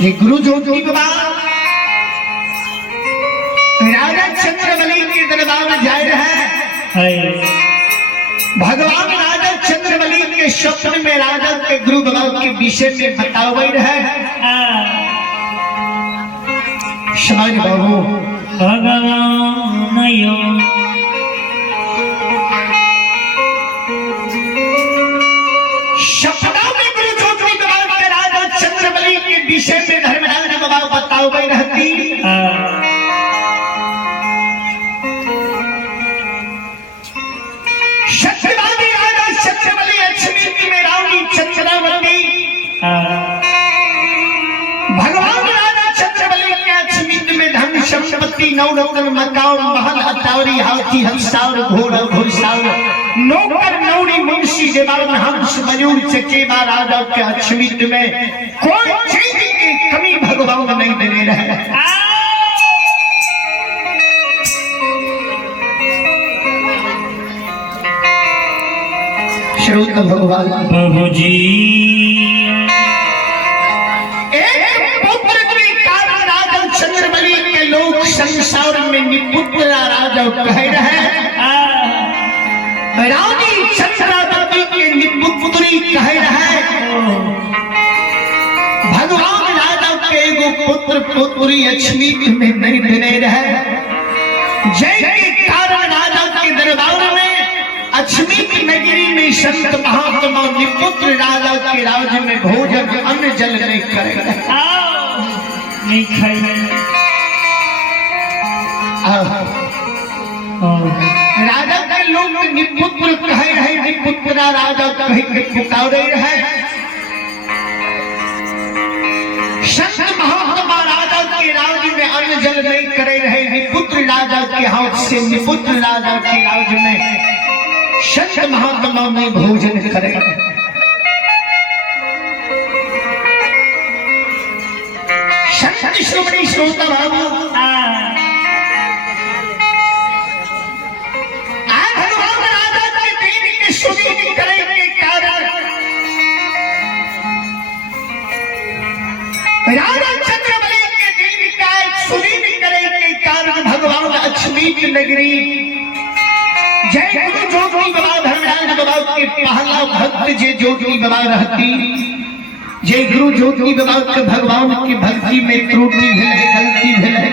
ये गुरु ज्योति बाबा राजा चंद्रबली के दरबार में जा रहा है। भगवान राजा चंद्रबली के स्वप्न में राजा के गुरु बाबा के विषय में बतावे रहे। समाज बाबू भगवान यो सपना में गुरु ज्योति बाबा के राजा चंद्रबली के विषय में धर्मराज बाबा बतावे रहती। सत्यवादी राजा चंद्रबली अक्षमित में रानी चंद्रावती भगवान राजा चंद्रबली के अक्षमित में धन संपत्ति नवरत्न मकान महल अटारी हाथी हंसावर घोड़ा घुड़सावर नौकर नौरी मुंशी जवान हंस मयूर चकेबा राजा के अक्षमित में कोई चीज की कमी भगवान नहीं देने रहे। श्रोता भगवान प्रभु जी एक पुत्र के कारण राजा चंद्रबली के लोग संसार में निपुत्र राजा कह रहे। रानी चंद्रावती के निपुत्री कह रहे। भगवान राजा के एगो पुत्र पुत्री अक्षमित में नहीं देने रहे। जय के कारण राजा के दरबार में अक्षमित नगरी में संत महात्मा निपुत्र राजा के राज्य में भोजन अन्न जल नहीं करेगा। नहीं खाए राजा के लोग निपुत्र कहे रहे। निपुत्र राजा कहे के पुकारे रहे। संत महात्मा राजा के राज्य में अन्न जल नहीं करे रहे। निपुत्र राजा के हाथ से निपुत्र राजा के राज्य में संत महात्मा में भोजन करे। संत श्रोमणी श्रोता बाबू भगवान राजा के देवी के स्तुति करे के कारण राजा चंद्रबली के देवी का स्तुति करे के कारण भगवान अक्षमित नगरी जय गुरु ज्योति बाबा धर्मराज बाबा के पहला भक्त जे ज्योति बाबा रहती। जय गुरु ज्योति बाबा के भगवान की भक्ति में त्रुटि भेल है, गलती भेल है।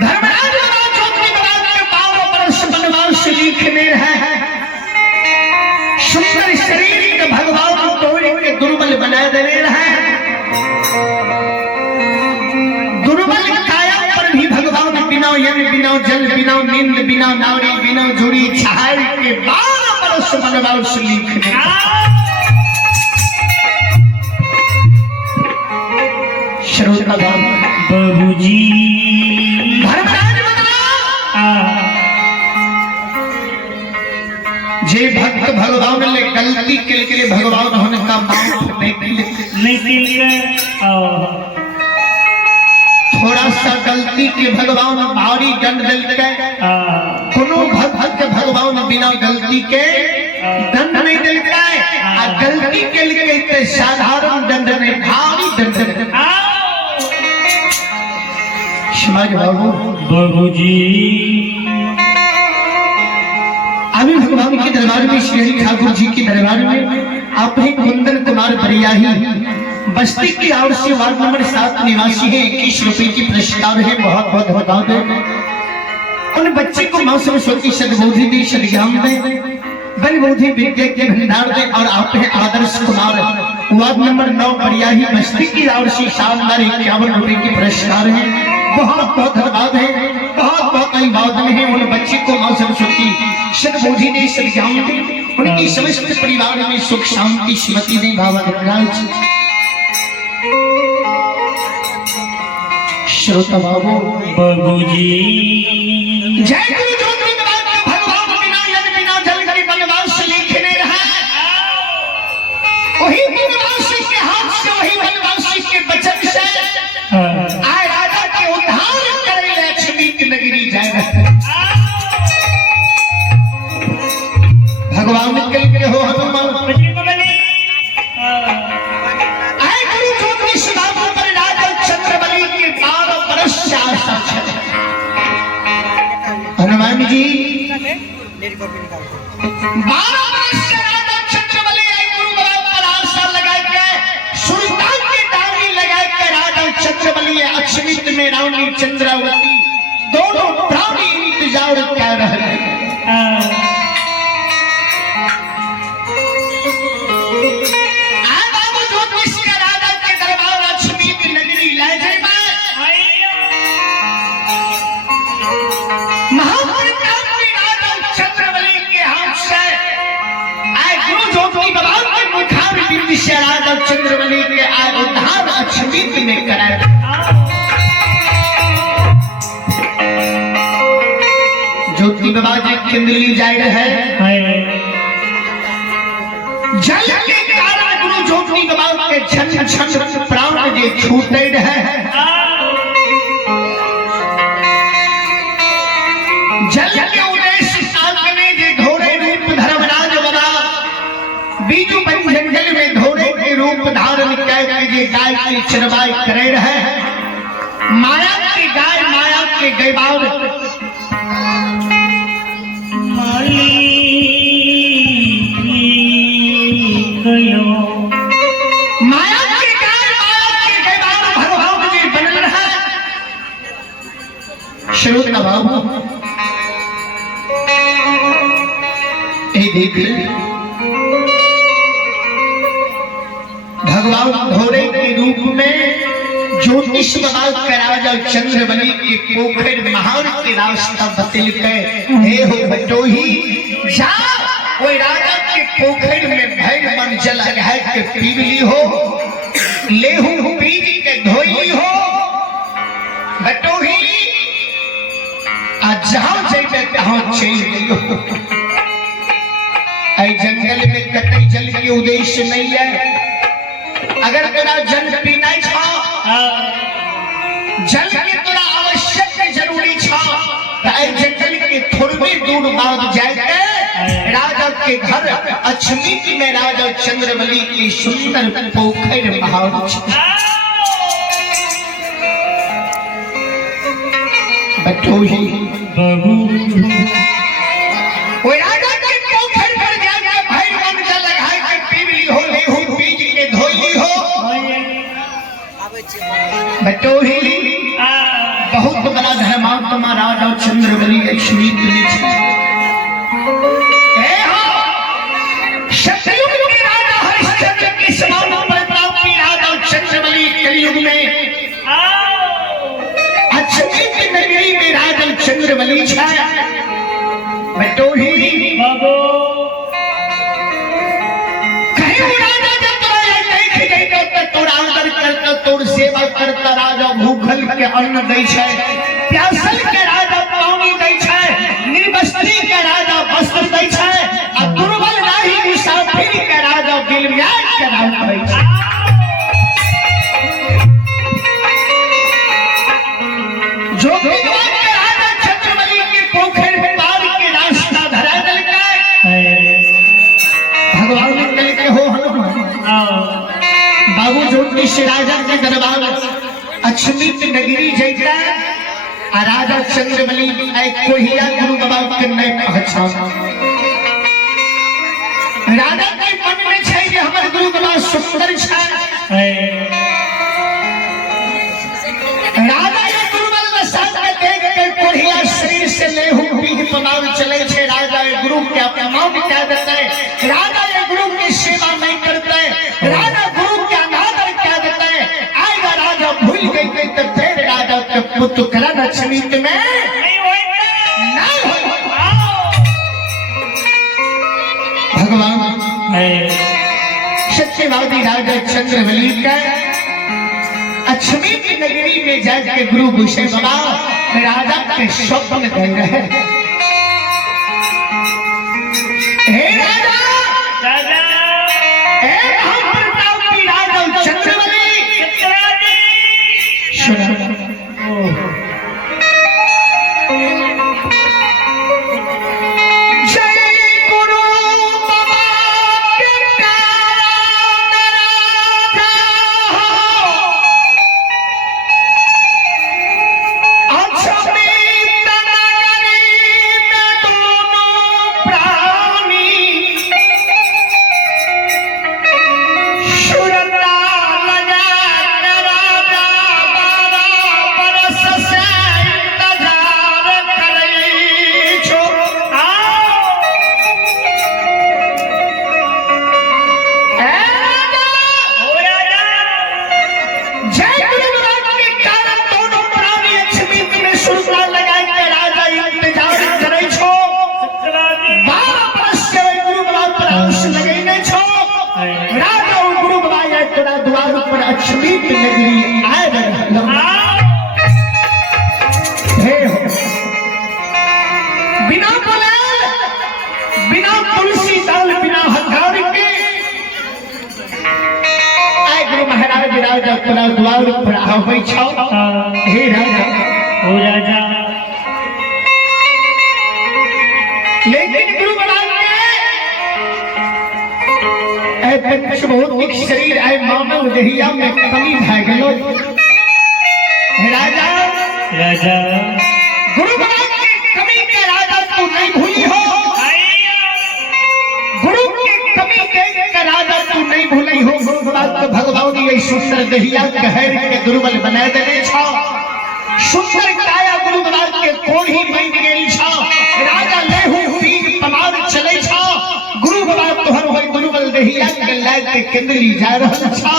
धर्मराज बाबा ज्योति बाबा के 12 वर्ष वनवास लिखने रहे। सुंदर शरीर के भगवान तोड़ के दुर्बल बना देने रहे। दुर्बल काया पर भी भगवान बिना यज्ञ बिना जल बिना नींद बिना नारी बिना जुड़ी छहाई के 12 वर्ष वनवास लिखने। श्रोता प्रभु जी जे भक्त भगवान ने गलती के लिए भगवान उनका माफ नहीं थोड़ा सा गलती के भगवान भारी दंड देते। कोनो भक्त के भगवान बिना गलती के दंड नहीं देते। गलती के लिए साधारण दंड नहीं भारी दंड देते। समाज बाबू प्रभु जी अभी भगवान के दरबार में श्री ठाकुर जी के दरबार में अपने कुंदन कुमार बरियाही बस्ती की ओर से वार्ड नंबर 7 निवासी है। 21 रुपए की पुरस्कार है। बहुत बहुत बता दे उन बच्चे को मां सरस्वती सद्बुद्धि दे, सद्ज्ञान दे, बल बुद्धि विद्या के भंडार दे। और आप हैं आदर्श कुमार वार्ड नंबर 9 बरियाही बस्ती की ओर से शानदार 51 रुपए की पुरस्कार है। बहुत बहुत धन्यवाद है। बहुत बहुत धन्यवाद है उन बच्चे को मां सरस्वती सद्बुद्धि दे, सद्ज्ञान दे, उनकी समस्त परिवार में सुख शांति स्मृति दे। बाबा धर्मराज श्रोता बाबू प्रभु जी जय गुरु ज्योति बाबा भगवान बिना यज्ञ बिना जल के वनवास लिखने रहा। वही वनवासी के हाथ से वही वनवासी के वचन से आए राजा के उद्धार करे लक्ष्मी की नगरी जाए। भगवान निकल के हो हनुमान 12 वर्ष के राजा चंद्रबली आई गुरु बाबा पर आशा लगा के सुल्तान की डाली लगा के राजा चंद्रबली अक्षमित में रानी चंद्रावती दोनों प्राणी इंतजार कर रहे हैं। राजा चंद्रबली के आज उद्धार अक्षमित में कराया ज्योति बाबा जी केंद्रीय जाए है जल के कारण गुरु ज्योति बाबा के छन छन प्राण जे छूटे है जल के उदेश साधने जे घोड़े रूप धर्मराज बना बीजू बन जंगल में घोड़े के रूप धारण करके जे गाय की चरवाई करे रहे माया की गाय माया के गैबार माया की गाय माया के गैबार भरभाव जी बनल रहा श्रोता बाबू ए देख भगवान घोड़े के रूप में ज्योतिष बाबा का राजा चंद्रबली के पोखर महान के रास्ता बतल के हे हो बटोही जा कोई राजा के पोखर में भैर मन जल है के पीली हो लेहू पीज के धोई हो बटोही आ जहां जाइबे तहां चल गइयो ऐ जंगल में कतई जल के उद्देश्य नहीं है अगर तेरा जल पीना छा जल के तोरा आवश्यक जरूरी छा जंगल के थोड़ी दूर बाद जाके राजा के घर अक्षमित में राजा चंद्रबली की सुंदर पोखर महान बटोही बाबू वो राजा के पोखर पर जाके भाई मन जल लगाए के पीली हो लेहू पीज के धोई हो बटोही बहुत बड़ा धर्मात्मा राजा चंद्रबली अक्षमित सतयुग के राजा हरिश्चंद्र के समान प्रतापी राजा चंद्रबली कलयुग में अक्षमित नगरी में राजा चंद्रबली छाया बटोही बाबू सेवा करता राजा भूखल के अन्न दै छै प्यासल के राजा पानी दै छै निर्वस्त्री के राजा वस्त्र दै छै आ दुर्बल राही मुसाफिर के राजा दिलम्याग के राजा दै छै जो भगवान के राजा चंद्रबली के पोखर में पार के रास्ता धरा देलकै भगवान ने कह के हो हनुमान बाबू ज्योतिष राजा के दरबार अक्षमित नगरी जैता आ राजा चंद्रबली कोहिया गुरु बाबा के नहीं पहचान राजा के मन में छै जे हमर गुरु बाबा सुंदर छै राजा के गुरु बाबा साथ में देख के कोहिया शरीर से लेहू पीढ़ पनाव चले छै राजा के गुरु के अपमान कर देते राजा के गुरु की सेवा नहीं करते राजा तो फिर राजा के पुत्र करण अक्षमित में भगवान सत्यवादी राजा चंद्रबली का अक्षमित नगरी में जाके गुरु भूषण बाबा राजा के स्वप्न गए रहे हे राजा राजा चंद्रबली अक्षमीत नगरी आए रहलो हे हो बिना बोले बिना तुलसी दल बिना हथार के आए गुरु महाराज राजा तोरा द्वार पर आबै छौ हे राजा ओ राजा लेकिन गुरु महाराज के ऐ भौतिक शरीर आए मानव देहिया में कमी भए गेलो हे राजा राजा गुरु महाराज के कमी के राजा तू नहीं भूली हो गुरु के कमी के राजा तू नहीं भूली हो गुरु महाराज तो भगवान ये सुंदर देहिया कहर के दुर्बल बना देने छा सुंदर काया गुरु महाराज के कोढ़ी बन गेल छा राजा लेहु पीर पमार चले छा गुरु महाराज तोहर होय दुर्बल देहिया के लाग के केंद्री जा रहल छा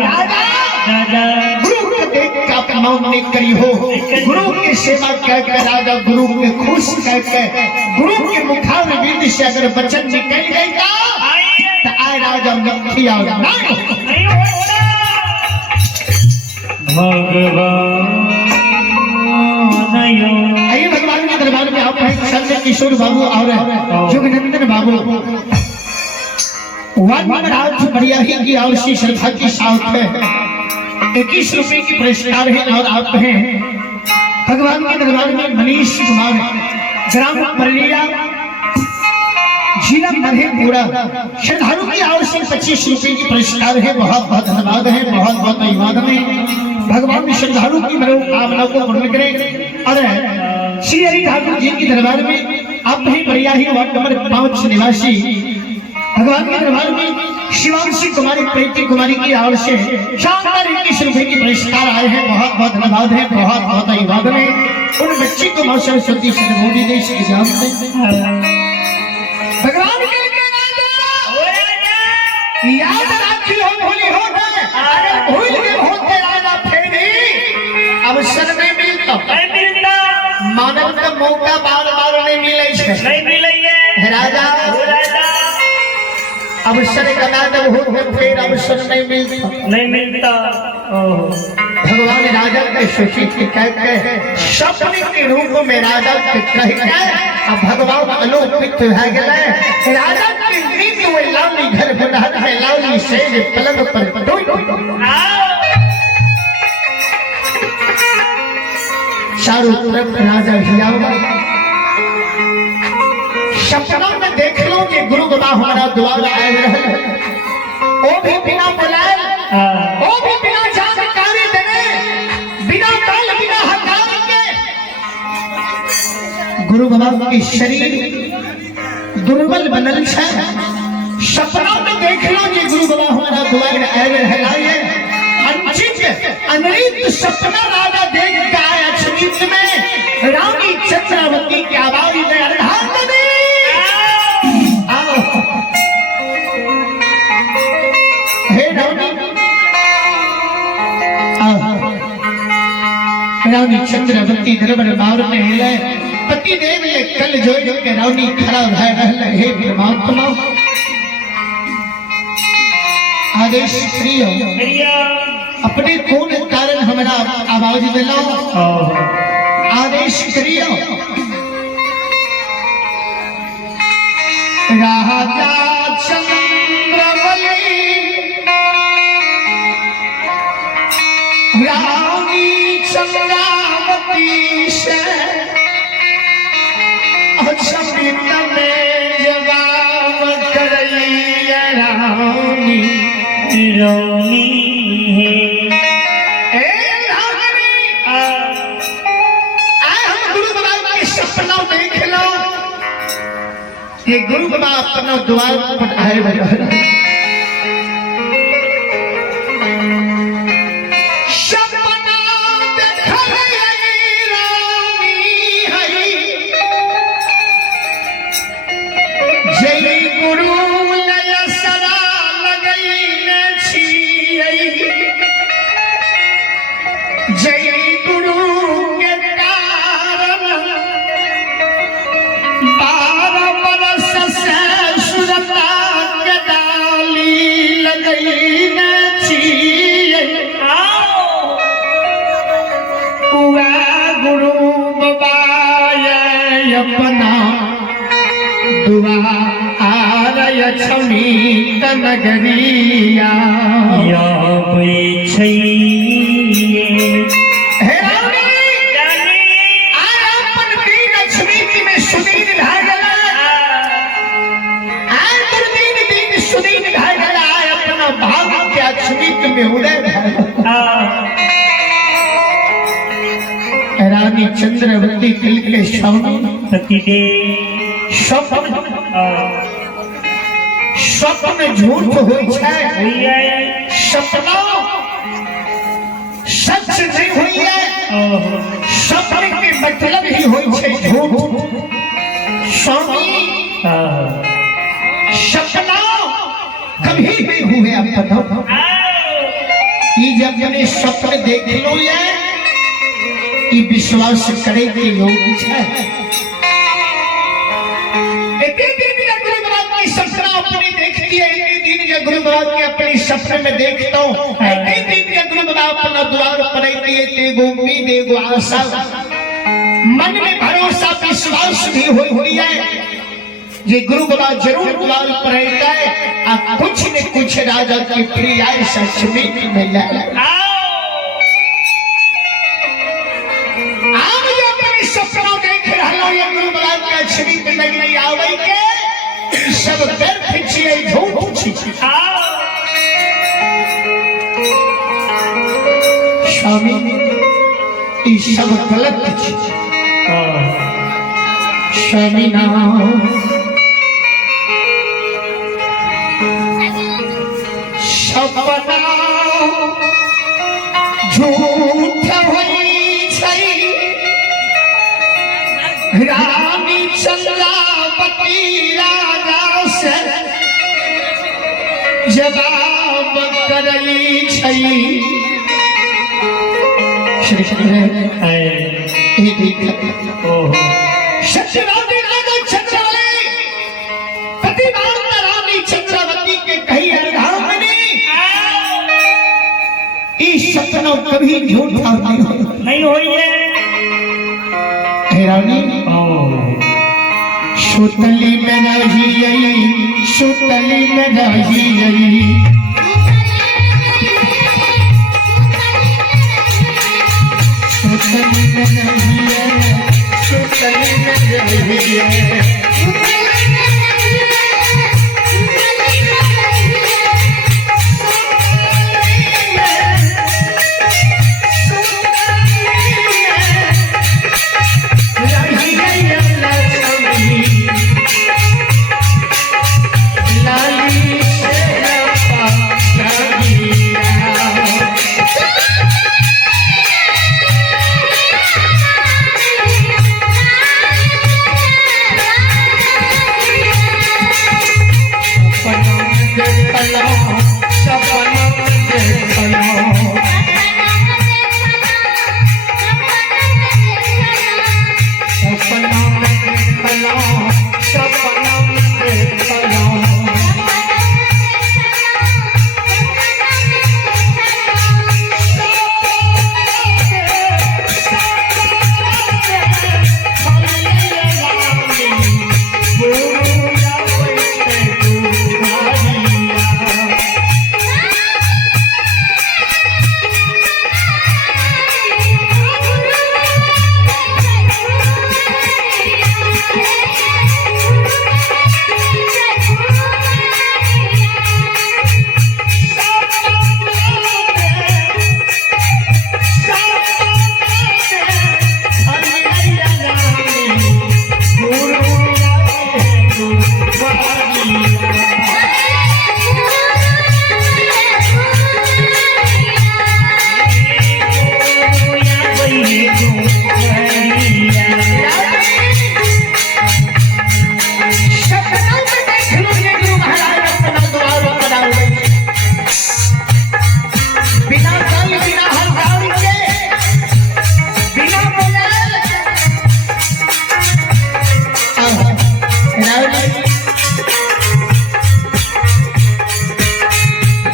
राजा राजा गुरु के देख के अपमान नहीं करी हो गुरु की सेवा कह के राजा गुरु के खुश कह के गुरु के मुखार विद से अगर वचन निकल जाएगा तो आए राजा मुखिया नहीं होगा भगवान आइए भगवान के दरबार में आप हैं संजय किशोर बाबू और जोगनंदन बाबू वाद महाराज बढ़िया ही की और श्री श्रद्धा की साथ है 21 रुपए की पुरस्कार है और आप हैं भगवान के दरबार में मनीष कुमार ग्राम परलिया जिला मधेपुरा श्रद्धालु की और से 25 रुपए की पुरस्कार है बहुत बहुत धन्यवाद है बहुत बहुत धन्यवाद है भगवान श्रद्धालु की मनोकामना को पूर्ण करें और श्री हरि ठाकुर जी के दरबार में आप ही बढ़िया ही वार्ड नंबर 5 निवासी भगवान के दरबार में शिवांशी कुमारी प्रीति कुमारी की ओर से शानदार 21 रुपए की पुरस्कार आए हैं बहुत बहुत धन्यवाद है बहुत बहुत धन्यवाद है उन बच्ची को मां सरस्वती से मोदी देश की जान दे भगवान के याद रखियो भूली हो गए अगर भूल गए होते राजा फेरी अवसर नहीं मिलता मानव का मौका बार बार नहीं मिले राजा अवसर कमा जब होते फिर अवसर नहीं मिलता भगवान राजा के सूचित कह के सपने के रूप में राजा के कह के अब भगवान अलोकित है गए राजा के नींद में लाली घर बुढ़ार में लाली से पलंग पर डोई चारों तरफ राजा हिया सपना में देख लो कि गुरु बाबा हमारा द्वार आए रहे वो भी बिना बुलाए वो भी बिना जानकारी देने बिना काल बिना हकार के गुरु बाबा की शरीर दुर्बल बनल है सपना में देख लो कि गुरु बाबा हमारा द्वार आए रहे अनचित अनृत सपना राजा देख के आया अक्षमित में रानी चंद्रावती की आवाज में अर्धांगिनी रानी चंद्रवती दरबार बार में हिले पति देव ये कल जो के रानी खड़ा है रहले हे परमात्मा आदेश प्रिय अपने कौन कारण हमारा आवाज मिला आदेश करियो राजा चंद्रवली रानी चंद्रावती से अक्षमित में जवाब करैया रानी रोनी ये गुरु बाबा अपना द्वार पर आए बजा अपना दुआर समीत नगरिया या छैये हे रानी आय अपन दीन छुमीति में सुदीन भागला आय दुर्दीन दीन सुदीन भागला आय अपना भाग के छुमीति में उदय भागला रानी चंद्रवती तिल के स्वामी सतीदेव स्वप्न झूठ होइ छै सपना सच नहीं होइ है स्वप्न के मतलब ही होइ छै झूठ स्वामी सपना कभी नहीं हुए अपना ये जब मैंने स्वप्न देख लो ये विश्वास करे के लोग छै सपना अपने देखती है एक दिन के गुरु बाबा के अपने सपने में देखता हूँ एक दिन के गुरु बाबा अपना द्वार पर तेगो उम्मीद एगो आशा मन में भरोसा विश्वास भी हुई है ये गुरु बाबा जरूर द्वार पर रहता है कुछ न कुछ राजा की प्रिय सच में मिला आप जो अपने सपना देख रहा हो ये गुरु बाबा के छवि पे लग रही आवे के सब व्यर्थ छियै झूठ छियै स्वामी ई सब गलत छियै स्वामी नाम सपना झूठ होइ छै रानी चंद्रावती जवाब करई छई श्री कृष्ण सत्यवादी राजा चंद्रावती प्रतिभावती रानी चंद्रावती के कही अर्धांगिनी इस सपना कभी झूठा नहीं हुई है रानी सुतली में रही सुतली में रही सुतली में रही सुतली में रही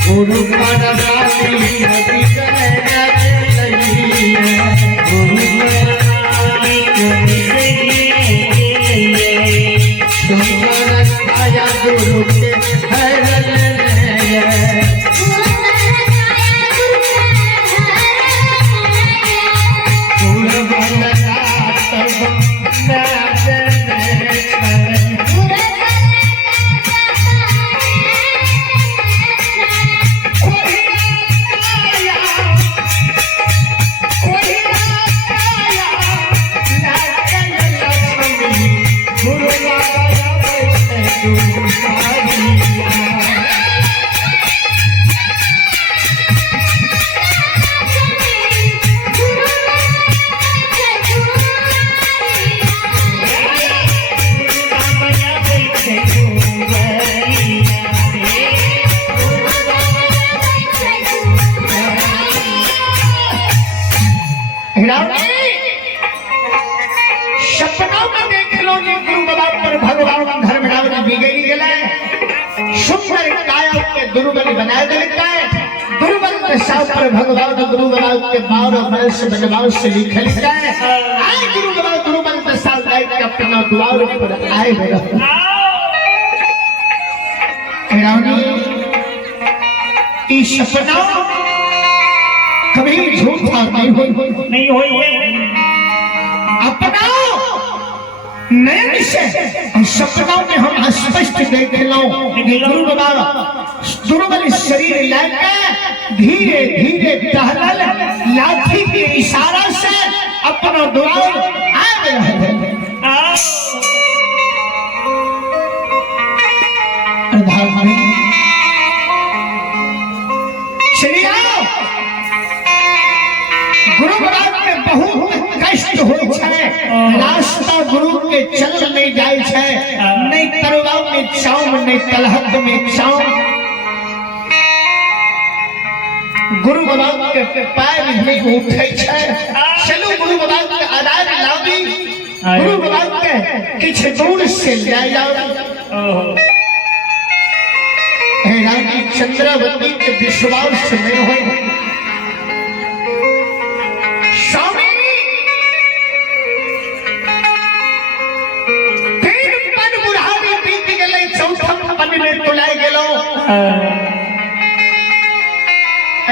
गुरु दुर्बल बना देता है। दुर्बल दशा पर भगवान गुरु बाबा के 12 वर्ष वनवास से लिखल है। आए गुरु बाबा दुर्बल दशा लाइक अपना द्वार पर आए मेरा रानी की सपना कभी झूठा नहीं हो अपना नयन से सपनों में हम स्पष्ट देख लो गुरु बाबा दुर्बल शरीर लेकर धीरे धीरे टहलल लाठी के इशारा से अपना द्वार आ रहे हैं। चलिए गुरु बाबा के बहुत कष्ट हो रास्ता गुरु के चल नहीं जाए नहीं तलवा में चाव नहीं तलहट में चाव गुरु बाबा के पैर नहीं उठे चलो गुरु बाबा के आधार लावी गुरु बाबा के किछ दूर से ले जाओ। रानी चंद्रावती के विश्वास में हो स्वामी तीन पन बुढ़ारी बीत गए चौथम पन में तुलाए गेलो।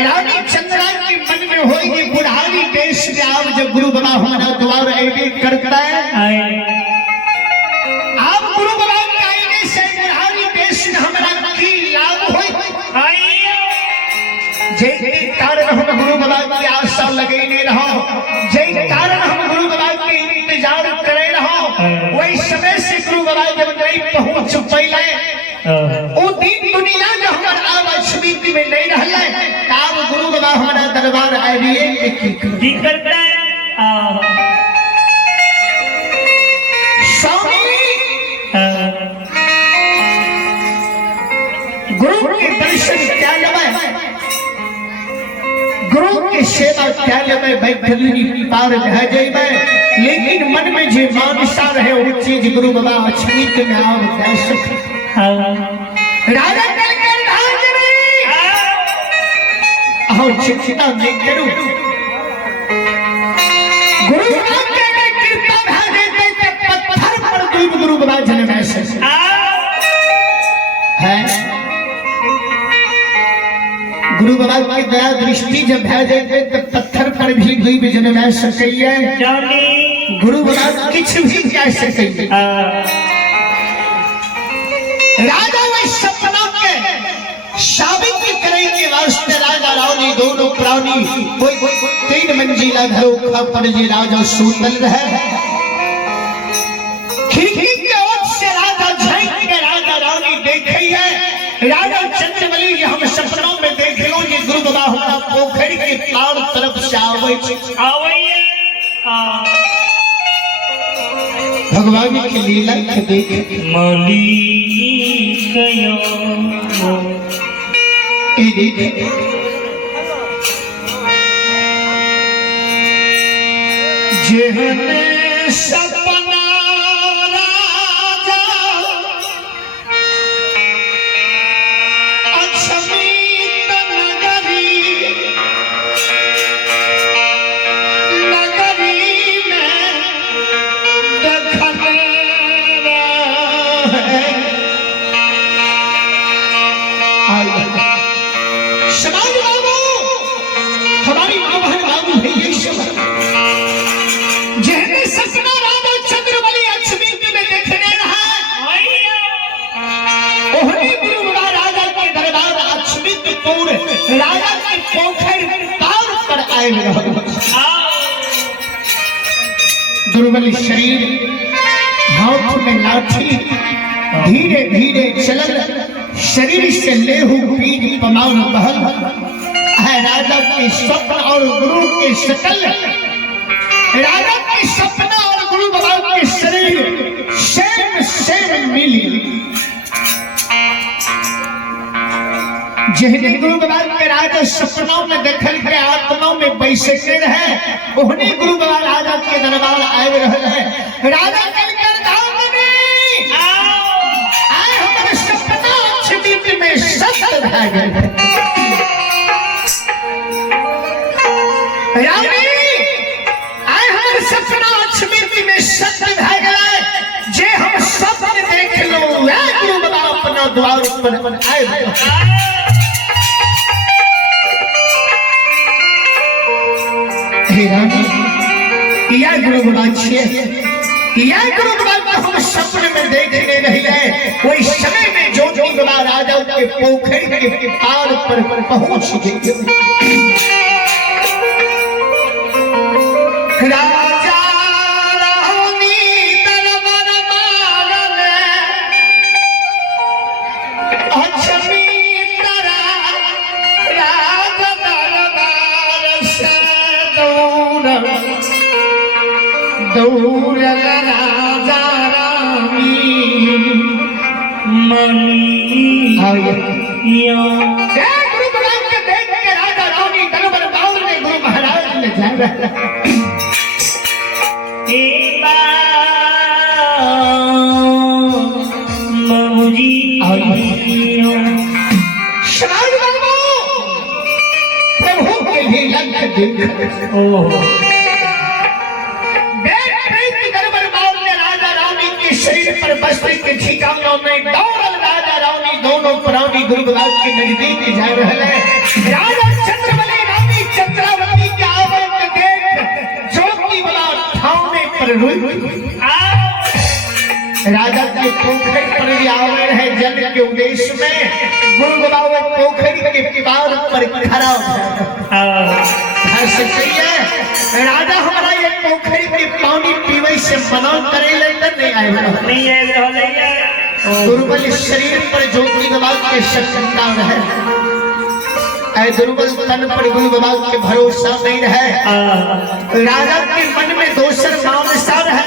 रानी चंद्रा के मन में होगी बुढ़ारी देश में आप जब गुरु बाबा हमारा द्वार आईने करता है आप गुरु बाबा के आईने से बुढ़ारी देश में हमारा की लाभ हो जय कारण हम गुरु बाबा की आशा लगे नहीं रहो जय कारण हम गुरु बाबा के इंतजार करे रहो वही समय से गुरु बाबा जब नहीं पहुंच पहले वो दिन दुनिया में हमारा आवाज स्मृति में नहीं रहले तब गुरु बाबा हमारा दरबार आइए की करता है स्वामी गुरु के दर्शन क्या लगे गुरु की सेवा क्या लगे बैठली पार रह जाइबे लेकिन मन में जो मानसा रहे वो चीज गुरु बाबा स्मृति में आव दे सके। राजा कलकर धाजनी आओ चिंता नहीं करो गुरु बाबा के कृपा भागे ते पत्थर पर दूब गुरु बाबा जन्म है गुरु बाबा की दया दृष्टि जब भेजे तो पत्थर पर भी दूब जन्म सके गुरु बाबा किछ भी कह सके। राजा वही सपना के साबित करे के वास्ते राजा रानी दोनों प्राणी कोई 3 मंजिला घरों पर जे राजा सुतल रहे खिड़की के ओर से राजा झांक के राजा रानी देखे है राजा चंद्रबली जी हम सपनों में देख लो ये गुरु बाबा हमारा पोखरी के पार तरफ से आवे भगवान की लीला के देख मौली कयो जेहने सपना राजा अक्षमित नगरी में देखने समाज बाबू हमारी माँ बहन बाबू है ये जहने सपना राजा चंद्रबली अक्षमित में देखने रहा ओहनी गुरु बाबा राजा के दरबार अक्षमित पुर राजा के पोखर पार पर आए दुर्बल शरीर हाथ में लाठी धीरे धीरे चलल शरीर से लेहू पीठ पमार बहल है राजा के स्वप्न और गुरु के शकल राजा के सपना और गुरु बाबा के शरीर सेम मिली जहने गुरु बाबा के राजा सपनों में देखल के आत्माओं में बैसे रहे ओहने गुरु बाबा राजा के दरबार आए रहे राजा कलकर धामनी आए हमारे सपना छबित में सत्य रहा गया सपना स्मृति में सत्य भय गए जे हम सपन देख लो गुरु बाबा अपना द्वार पर आए हे रानी यह गुरु बाबा छिए यह गुरु बाबा हम सपने में देखने नहीं है कोई समय में जो बाबा राजा के पोखरी के पार पर पहुंच गए राजा रानी दरबार मारन अछमी तरा राजा दरबार से दौड़ राजा रानी मलिया गुरु महाराज के देख के राजा रानी दरबार बाउल ने गुरु महाराज ने जाना प्रभु के भी लख दरबार बाउल ने राजा रानी के शरीर पर बस्ती के ठिकानों में दौड़ल राजा रानी दोनों प्राणी गुरु महाराज के नजदीक जा रहे हैं राजा चंद्रमणि रानी चंद्रावती के आवे के देख जोगी वाला ठावने पर रोई राजा के पोखरी पर भी आवे रहे जल के उद्देश्य में गुरु बाबा पोखरी के पार पर खड़ा है राजा हमारा ये पोखरी के पानी पीवे से मना करे लेकर नहीं आए दुर्बल शरीर पर ज्योति बाबा के शक्तिता है ऐ दुर्बल तन पर गुरु बाबा के भरोसा नहीं रहे राजा के मन में दोसर मामसा है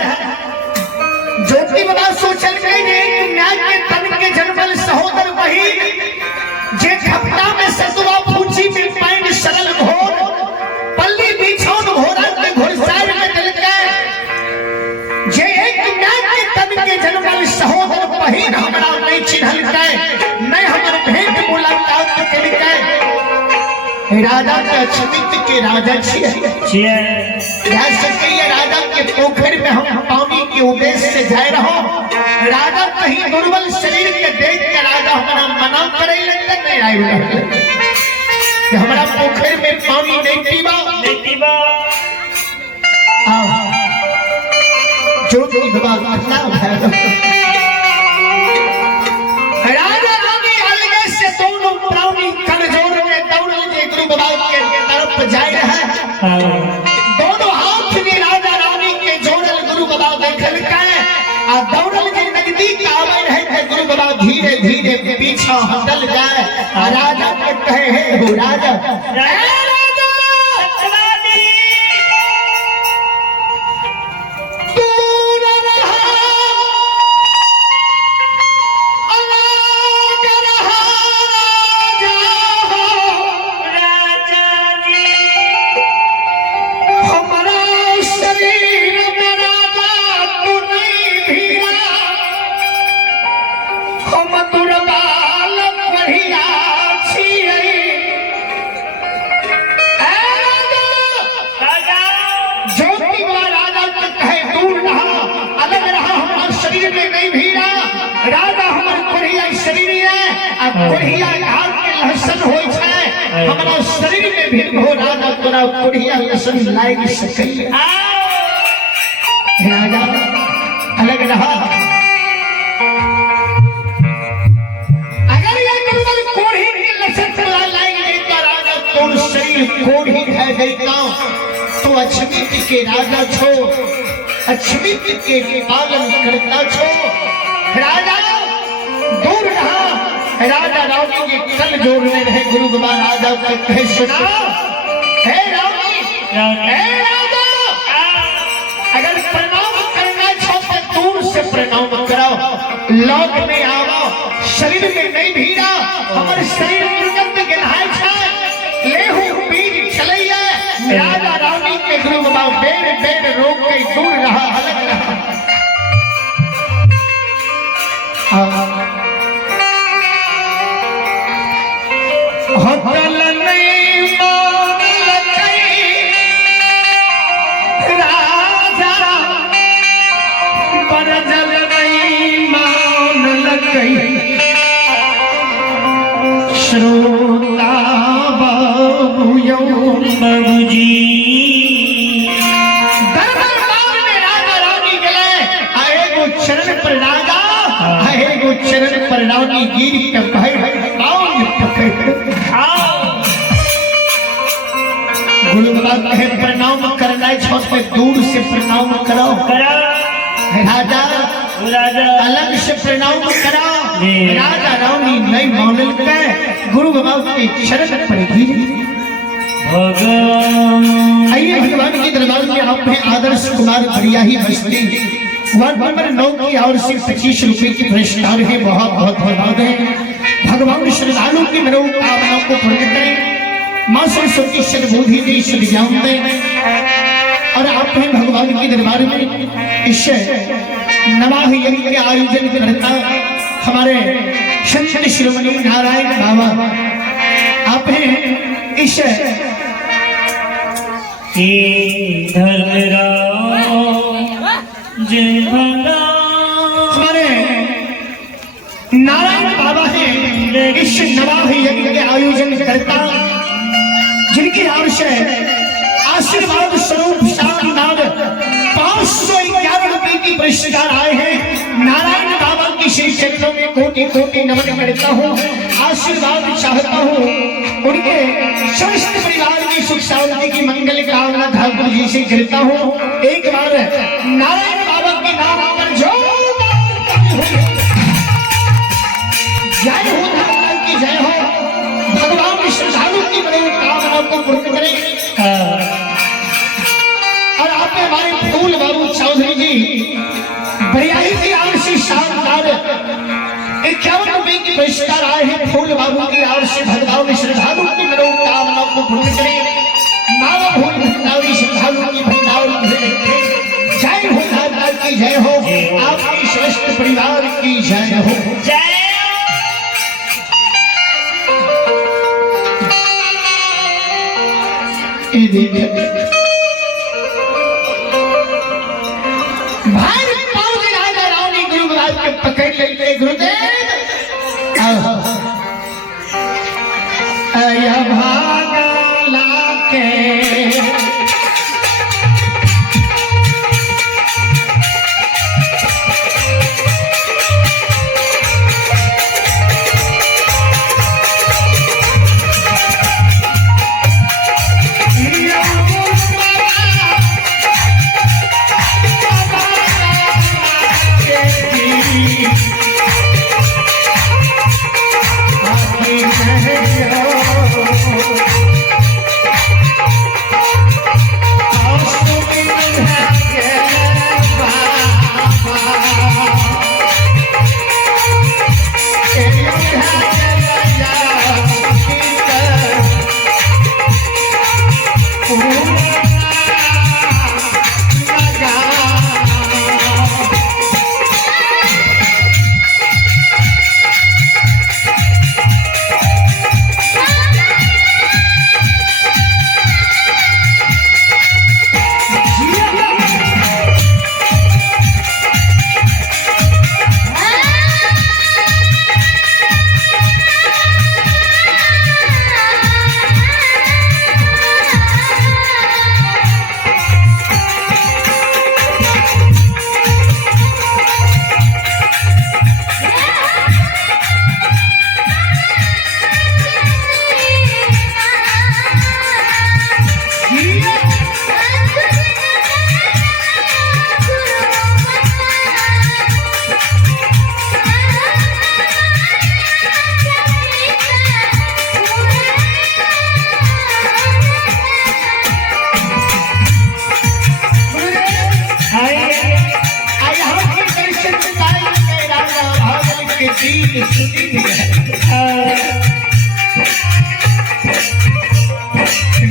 ज्योति बाबा सोचल गए न्याय के तन के जन्मल सहोदर वही जे खपटा में सतुआ फूची में पैन सरल घोर पल्ली बिछौन घोड़ा के घुड़सार में डल गए जे एक न्याय के तन के जन्मल सहोदर वही हमरा नहीं चिन्हल गए नहीं हमर भेंट मुलाकात चल गए राजा के अछमित के राजा छिए राजा के पोखर में हम पानी के उद्देश्य से जाए रहो राजा कहीं दुर्बल शरीर के देख के राजा हमारा मना करे लेकर नहीं आए हमारा पोखर में पानी नहीं पीवा जो राजा रानी अलगे से दोनों प्राणी कमजोर में दौड़ के गुरु बाबा के तरफ जाए रहे दोनों हाथ में राजा रानी के जोड़ल गुरु बाबा देखल के आ दौड़ल के नजदीक आवे रहे गुरु बाबा धीरे धीरे पीछा हटल जाए आ राजा के कहे हे हो राजा हमारा शरीर में भी हो राजा तोरा कोढ़िया लसन लाग सके राजा अलग रहा अगर ये दुर्बल कोढ़ी के लसन लाग लेकर राजा तोर शरीर कोढ़ी है देता तो अछमित के राजा छो अछमित के पालन करता छो राजा दूर रहा राजा रानी के कल जोड़ने रहे गुरु बाबा राजा को कहे सुना हे रानी हे राजा अगर प्रणाम करना छो तो दूर से प्रणाम कराओ लौट में आओ शरीर में नहीं भीड़ा हमारे शरीर दुर्गंध गिनाए छे ले हूं बीज चलैया राजा रानी के गुरु बाबा बेर बेर रोक के दूर रहा अलग रहा बाबूजी दरबार में राजा रानी गए आए गो चरण पर राजा आए गो चरण पर रानी गिर के भाई आओ आओ गुरु बाबा कहे प्रणाम करना है छत पे दूर से प्रणाम करो करा राजा राजा अलग से प्रणाम करा जी। राजा रानी नहीं मानल के गुरु बाबा के चरण पर गिर भगवान आइए भगवान के दरबार में आप हैं आदर्श कुमार बरियाही बस्ती वार्ड नंबर 9 की और से 25 रुपए की पुरस्कार है बहुत बहुत धन्यवाद है भगवान श्रद्धालु की मनोकामनाओं को पूर्ण करें मां सरस्वती सद्बुद्धि दी सद्ज्ञान दें और आप हैं भगवान के दरबार में इस नवाह यज्ञ के आयोजन करता हमारे संत शिरोमणि नारायण बाबा आप हैं इस जय भला हमारे नारायण बाबा हैं इस नवाह यज्ञ के आयोजन करता जिनकी ओर से आशीर्वाद स्वरूप शानदार 511 रुपए की पुरस्कार आए हैं नारायण बाबा की श्री चरणों में कोटि कोटि नमन करता हूँ आशीर्वाद चाहता हूँ उनके समस्त परिवार की सुख शांति की मंगल कामना ठाकुर जी से करता हूँ एक बार नारायण बाबा के नाम पर जो जय हो धर्मलाल की जय हो भगवान श्रद्धालु की मनोकामना को पूर्ण करे और आपने हमारे फूल बाबू चौधरी जी बरियाही की ओर से शानदार 51 रुपए की पुरस्कार आए हैं फूल बाबू की ओर से भगवान श्रद्धालु की मनोकामना को पूर्ण करे माला भूल भंडारी श्रद्धालु की भंडार जय हो धर्मलाल की जय हो आपके समस्त परिवार की जय हो जय भाई पाँव राजा रानी गुरु महाराज के पकड़ लेते गुरुदेव आया भागा लाके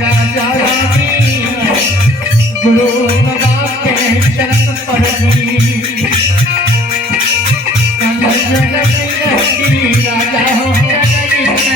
राजा रानी गुरु बाबा के चरण पर राजा हो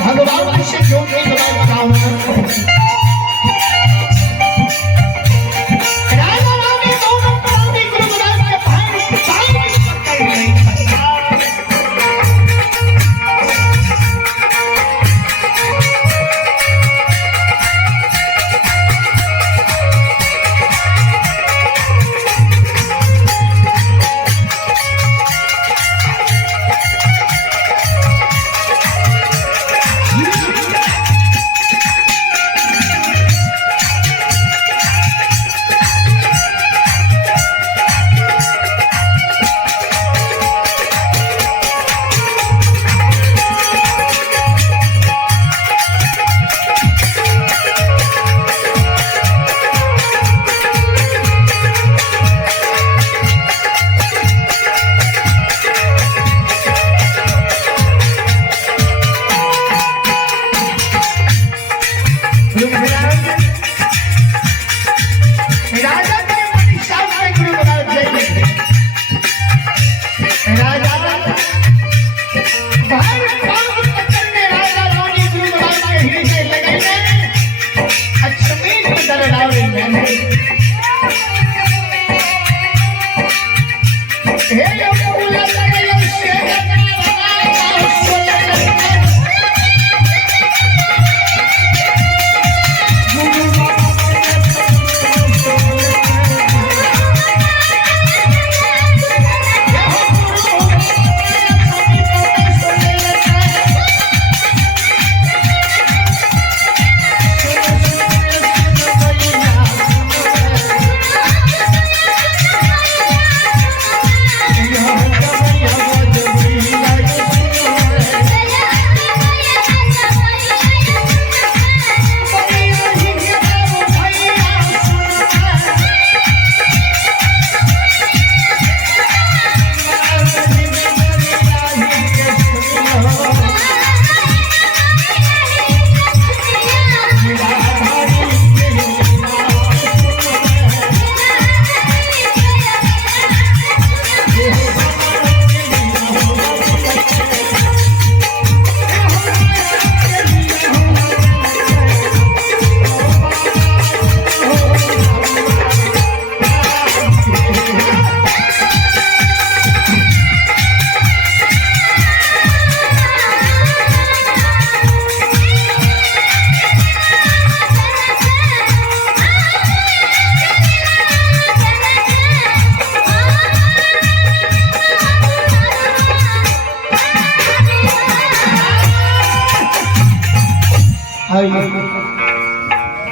भगवान से जो भी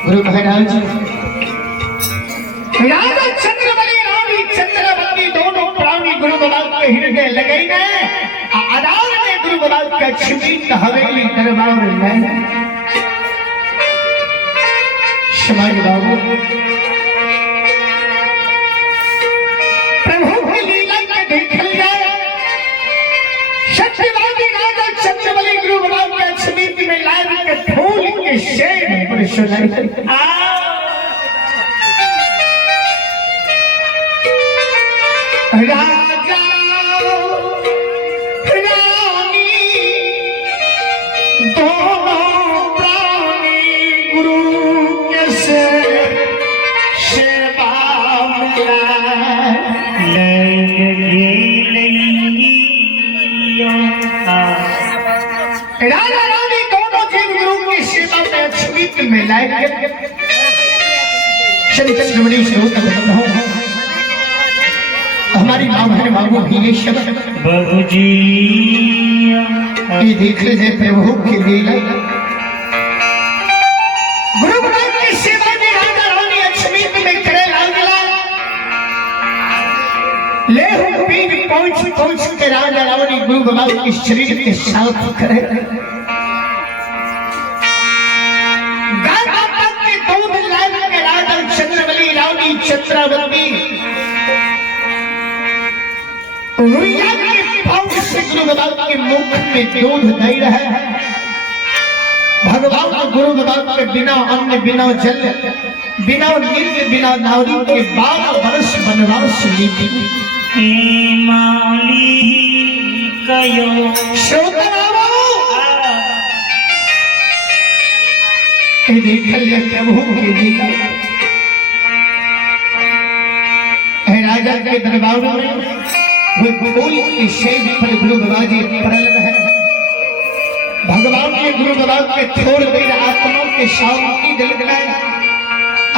गुरु महाराज राजा चंद्रबली रानी चंद्रबली दोनों प्राणी गुरु बाबा के हृदय लगे ने आदान में गुरु बाबा का छिपी हवेली दरबार में समाज बाबू सुनाई। राजा रानी दोनों प्राणी गुरु के सेवा राजा रानी दोनों जीव गुरु की सेवा में अछूत में लाए श्रवणी श्रोत हमारी माँ बहन बाबू भी ये शब्द बाबूजी ये देख लीजिए प्रभु की लीला। गुरु महाराज की सेवा में राजा रानी अछूत में करे लागला ले हूँ बीज पहुंच पहुंच के राजा रानी गुरु बाबा के शरीर के साथ करे चंद्रावती रुइया के पाँव से गुरु बाबा के मुख में दूध दे रहा है। भगवान गुरु बाबा के बिना अन्न बिना जल बिना नींद बिना नारी के 12 वर्ष वनवास लीते माली कयो प्रभु के लीला राजा के दरबार में वो फूल की शैल पर गुरु बाबा जी परल रहे। भगवान के गुरु बाबा के थोड़ देर आत्माओं के शांति दिल गए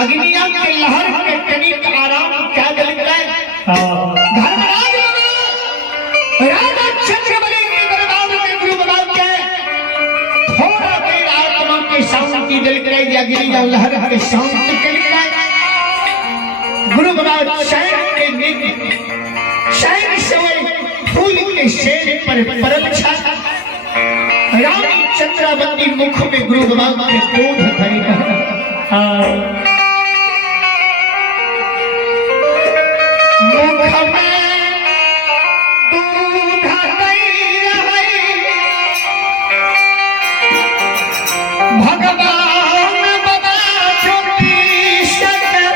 अग्निया के लहर के कनिक आराम क्या दिल गए। धर्मराज राजा चंद्रबली के दरबार में गुरु बाबा के थोड़ा देर आत्मा के शांति दिल गए अग्निया लहर के शांति दिल गए। गुरु बाबा शैन से फूल के शेर पर परल छा रानी चंद्रावती मुख में गुरु बाबा के दूध धरी मुख में दूध धरी भगवान बाबा ज्योति शंकर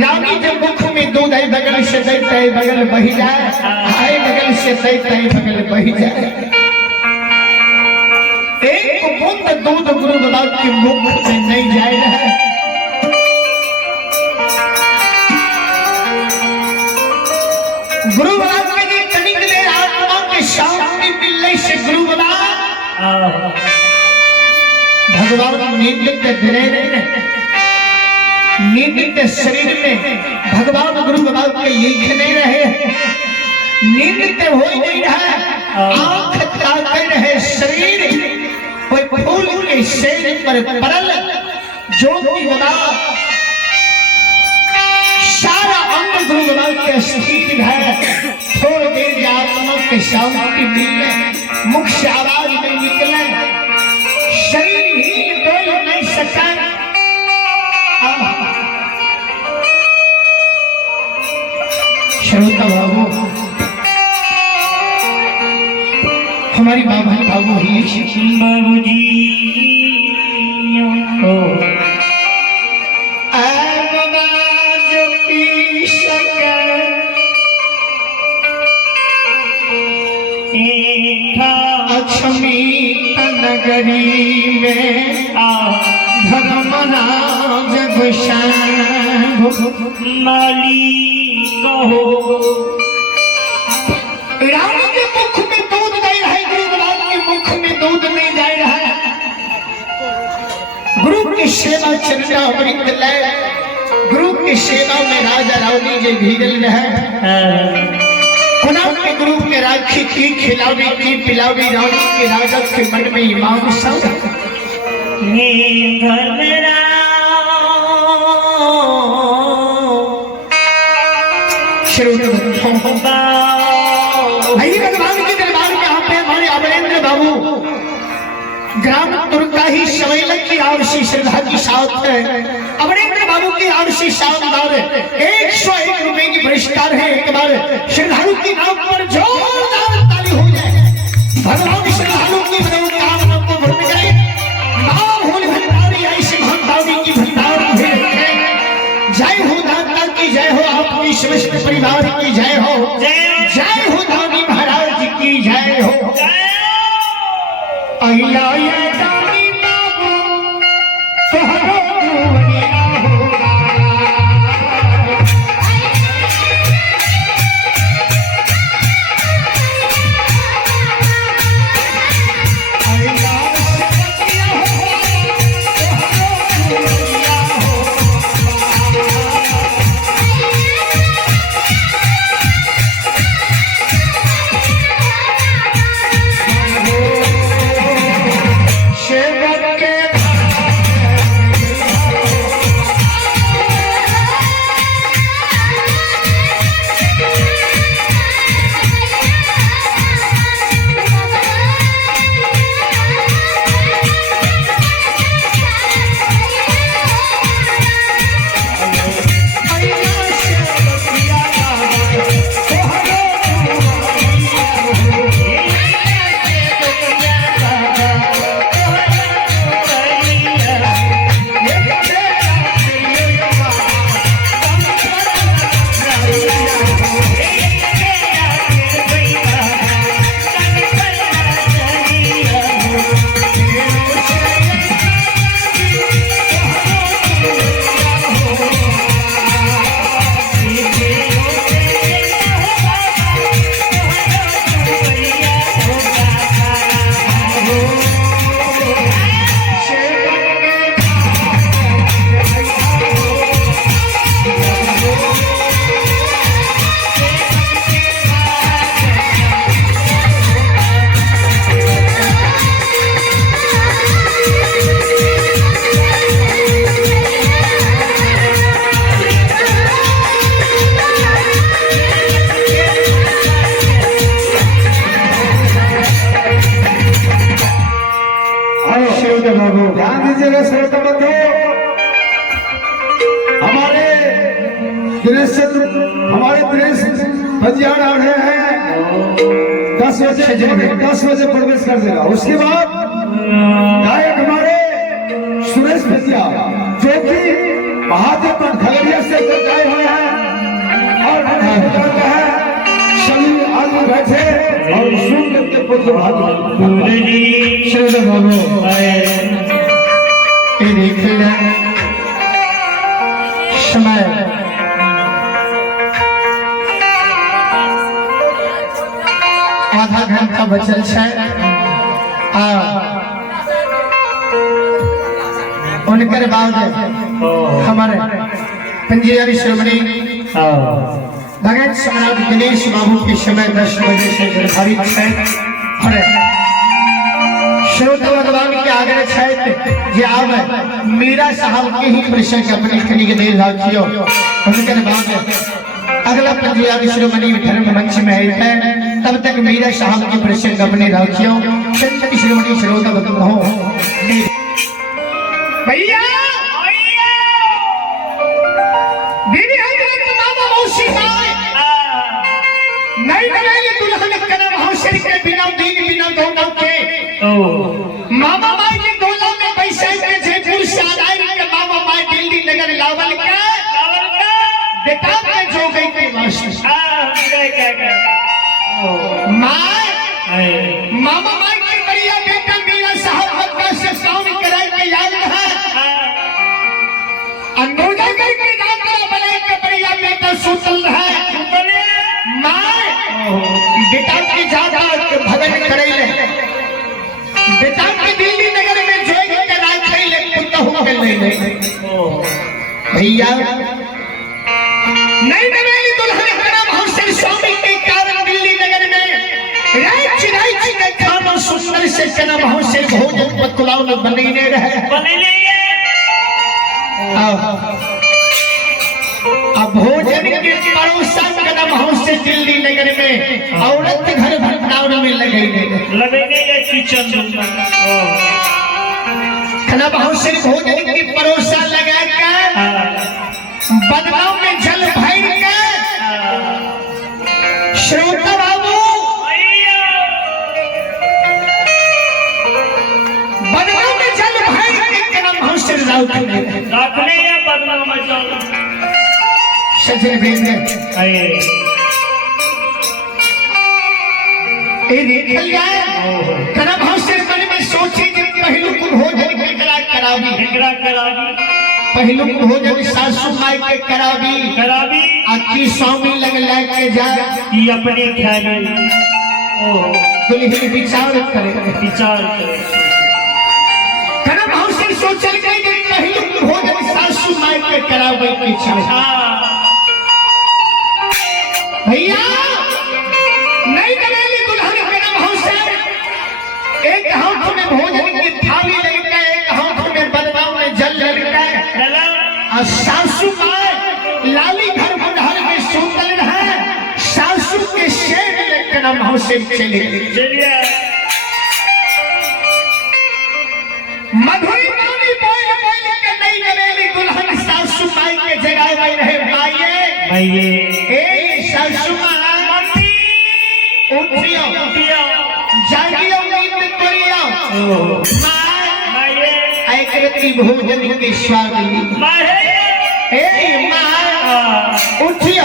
रानी जब मुख में दूध है बगल से देते है बगल बही जाए आए बगल से देते है बगल बही जाए। एक बूंद दूध गुरु बाबा के मुख में नहीं जाए रहा। गुरु बाबा के तनिक देर आत्मा के शांति मिलने से गुरु बाबा भगवान नींद के धरे नींद के शरीर में भगवान गुरु बाबा के लिखने रहे नींद के हो नहीं रहा आंख ताकते रहे शरीर कोई फूल के शेर पर परल ज्योति बाबा सारा अंग गुरु बाबा के स्थिर है। थोड़ी देर आत्मा के शांति मिलने मुख से आवाज नहीं निकले शरीर ही डोल नहीं सका। श्रोता बाबू हमारी माँ भाई बाबू ही बाबूजी नगरी में धर्मराज माली कहो रानी के मुख में दूध नहीं रहा गुरु बाबा के मुख में दूध नहीं जा रहा है। गुरु की सेवा चलना अमृत ले गुरु की सेवा में राजा रानी जी भीगल रहे पुनः के गुरु के राखी की खिलावी की पिलावी रानी के राजा के मन में इमाम सब भगवान के दरबार में यहाँ पे हमारे अमरेंद्र बाबू ग्राम तुर्का ही समय की आवश्यक श्रद्धा की साथ है अमरेंद्र बाबू की आवश्यक शानदार 101 रुपए की पुरस्कार है। एक बार श्रद्धालु की नाम पर जोरदार ताली हो जाए। भगवान श्रद्धालु की मनोकामना को पूर्ण करे। नाम होल भंडारी ऐसे भंडारी की भंडार है। जय हो दाता की जय हो, आपकी समस्त परिवार की जय हो। जय हो दानी महाराज की जय हो। अहिला ये दानी बाबू तोहरो दुनिया होगा। अहिला सतिया होगा, तोहरो दुनिया ध्यान दीजिएगा श्रोता बंधु। हमारे दृश्य बजियान आ रहे हैं 10 बजे प्रवेश कर देगा। उसके बाद गायक हमारे सुरेश भजिया जो कि महादेव खगड़िया से आए हुए हैं और सभी आदमी बैठे और सुन करके पुत्र भाग देखिए समय आधा घंटा बचल है। उनकर बाद हमारे पंजीरी श्रोमणी भगत सम्राट दिनेश बाबू के समय 10 बजे से निर्धारित है। श्रोता भगवान के आगे छत जे आवे मीरा साहब के ही प्रश्न अपनी खनी के देर राखियो। उनके बाद अगला पंजीरी श्रोमणी धर्म मंच में है। तब तक मीरा साहब के प्रश्न अपने राखियो। संत श्रोमणी श्रोता भगवान भैया दीदी हजरत मामा मौसी नहीं बनेगी दुल्हन कदम हौसर के बिना दीन बिना दोनों के मामा माई के दोनों में पैसे के जयपुर से आए के मामा माई दिल्ली नगर लावल के बेटा में जो गई के वास्ते मामा माई के बढ़िया बेटा मीरा साहब मक्का से साउंड कराए के याद है। अनुजा करके नाम का बने के बढ़िया बेटा सुतल है। बेटा की ज्यादा भजन करे बेटा के दिल्ली नगर में जोई के राज ले पुत हो के ले भैया नहीं बनेगी दुल्हन करम हौसर स्वामी के कारण दिल्ली नगर में राज के खाना सुंदर से करम हौसर भोजन पतलाव न बनेने रहे अब भोजन के परोसा कदम हौसर दिल्ली नगर में औरत घर भंडार में लगेंगे किचन खाना बहुत से भोजन की परोसा लगा कर बदलाव में जल भर कर श्रोता बाबू बदलाव में जल भर के खाना बहुत से रखने या बदनाम में चल सजन भेंगे निकल जाए खाना बहुत से मन में सोचे कि पहलू को भोजन केकरा करावी पहलू को भोजन सासू माई के करावी आखी स्वामी लग के जाए कि अपने ख्याल दुल्हन विचार करे खाना बहुत से सोचल के कि पहलू को भोजन सासू माई के करावे के चाहे भैया नहीं करेली दुल्हन खाना बहुत से एक हाथ में भोजन की थाली लेके एक हाथ में बदलाव में जल लेके और सासू माँ लाली घर बुढ़ार में सुतल है सासू के शेर लेकर हम से चले मधुरी गानी बोल बोल के नहीं करेली दुल्हन सासू माई के जगह में रहे माये ए सासू माँ उठियो जागियो नींद करियो माये आई करती भोजन के स्वाद ए माँ उठियो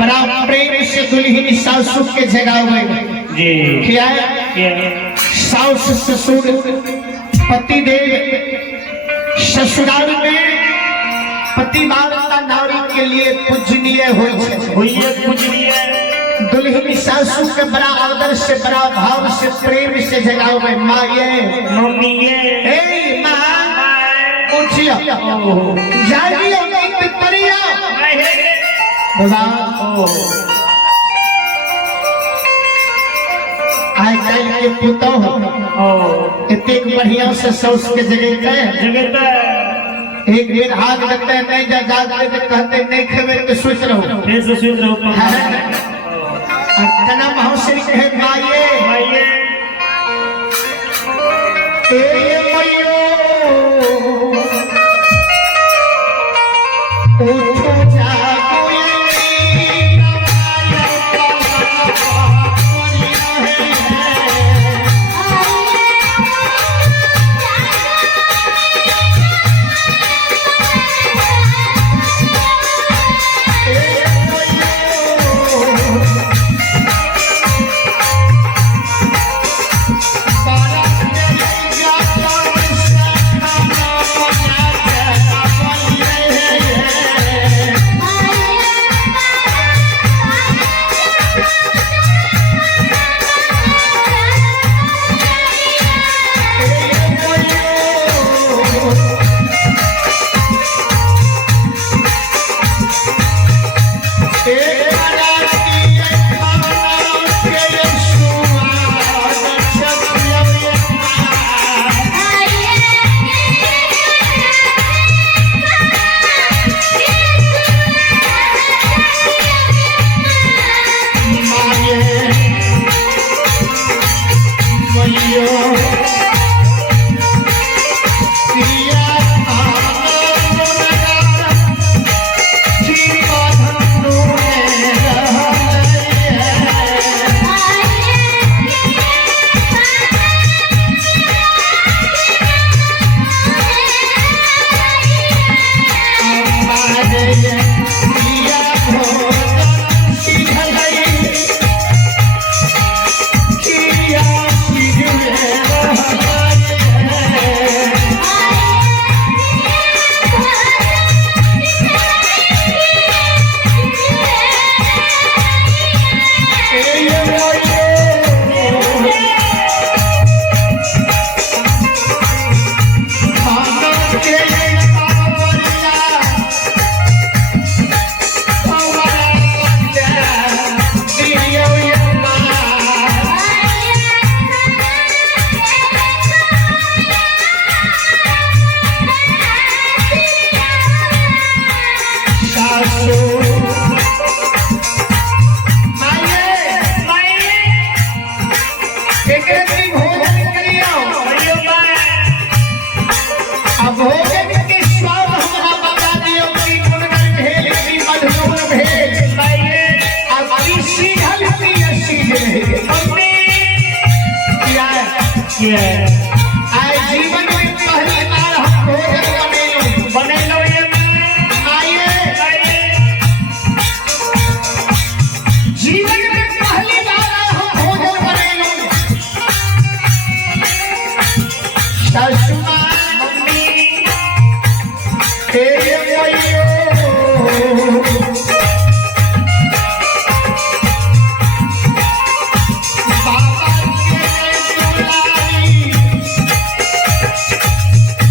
बड़ा प्रेम से दुल्हन सासू के जगह में क्या सास ससुर पति देव ससुराल में पतिवार्ता नारी के लिए पूजनीय दुल्हन सासू के बड़ा आदर से बड़ा भाव से प्रेम से जगाओ में माये ए माँ उठियो जागियो नींद करियो आय कल के पुतो इतने बढ़िया से सौस के जगह एक दिन हाथ लगता है नहीं जाते तो कहते नहीं खेवे तो सोच रहो तना महौसरी कहे माये ए मयो उठो जागो किया है आज जीवन में पहली बार हम भोजन बने लो ये आइए जीवन में पहली बार हम भोजन बने ससुमा मम्मी तेरे वैयो बाबा के दुलारी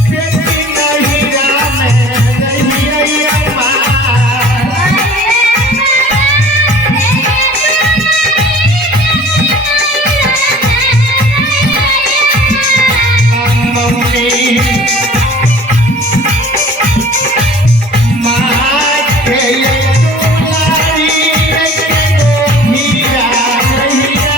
बेटी नहीं राम नहीं अम्मा मम्मी माँ के दुलारी मीरा नहीं है